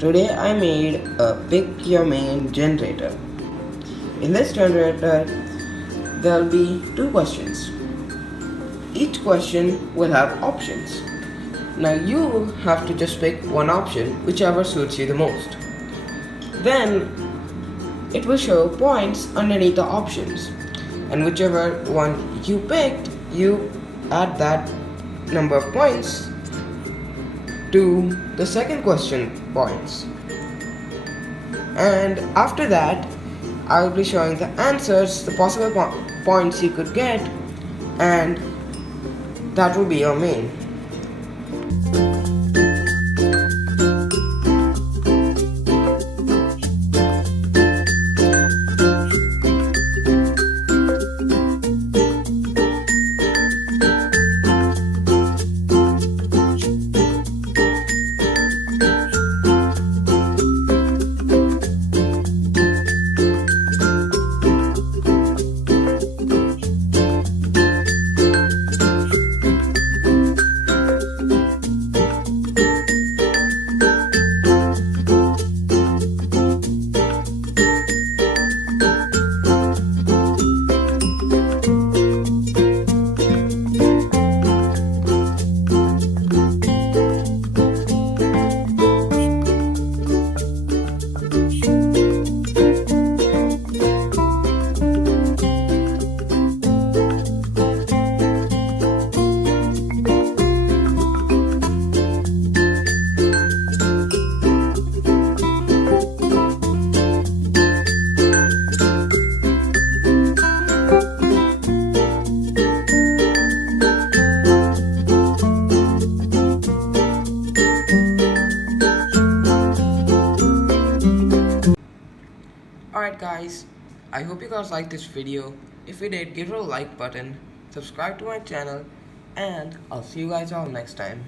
Today I made a pick your main generator. In this generator, there will be two questions. Each question will have options. Now you have to just pick one option, whichever suits you the most. Then it will show points underneath the options, and whichever one you picked, you add that number of points to the second question points. And after that, I will be showing the answers, the possible points you could get, and that will be your main. Alright guys, I hope you guys liked this video. If you did, give it a like button, subscribe to my channel, and I'll see you guys all next time.